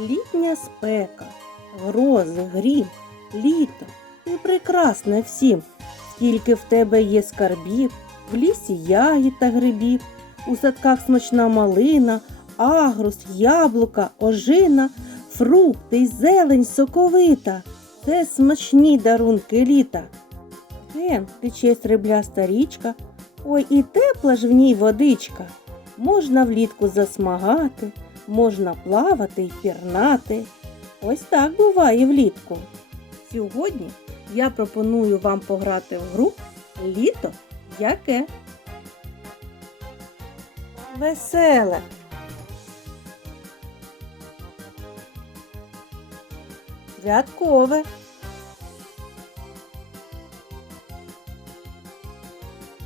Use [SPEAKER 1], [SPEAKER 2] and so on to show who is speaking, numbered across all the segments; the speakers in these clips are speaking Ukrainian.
[SPEAKER 1] Літня спека, грози, грім, літо, ти прекрасна всім, скільки в тебе є скарбів, в лісі ягід та грибів, у садках смачна малина, агрус, яблука, ожина, фрукти й зелень соковита. Це смачні дарунки літа. Ген тече срібляста річка, ой і тепла ж в ній водичка. Можна влітку засмагати, можна плавати й пірнати. Ось так буває влітку. Сьогодні я пропоную вам пограти в гру Літо яке? Веселе. Святкове.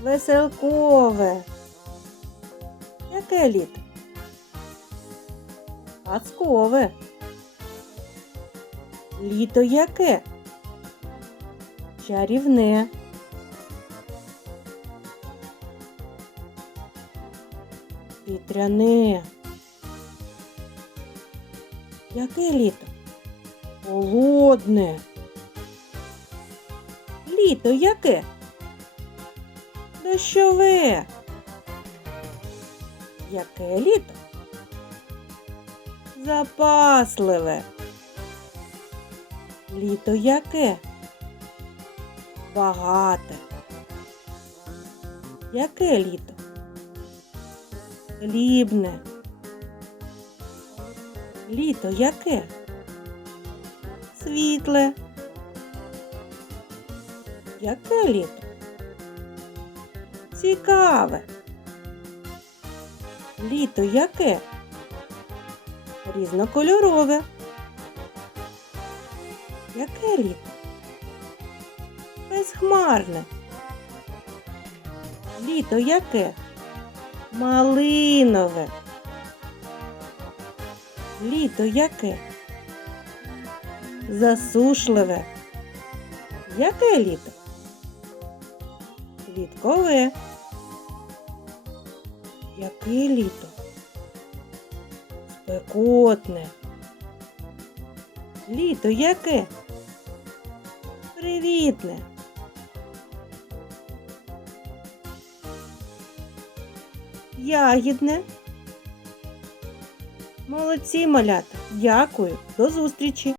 [SPEAKER 1] Веселкове. Яке літо? Казкове. Літо яке? Чарівне. Вітряне. Яке літо? Холодне. Літо яке? Дощове. Яке літо? Запасливе. Літо яке? Багате. Яке літо? Хлібне. Літо яке? Світле. Яке літо? Цікаве. Літо яке? Різнокольорове. Яке літо? Безхмарне. Літо яке? Малинове. Літо яке? Засушливе. Яке літо? Квіткове. Яке літо? Спекотне. Літо яке? Привітне. Ягідне. Молодці, малята. Дякую. До зустрічі.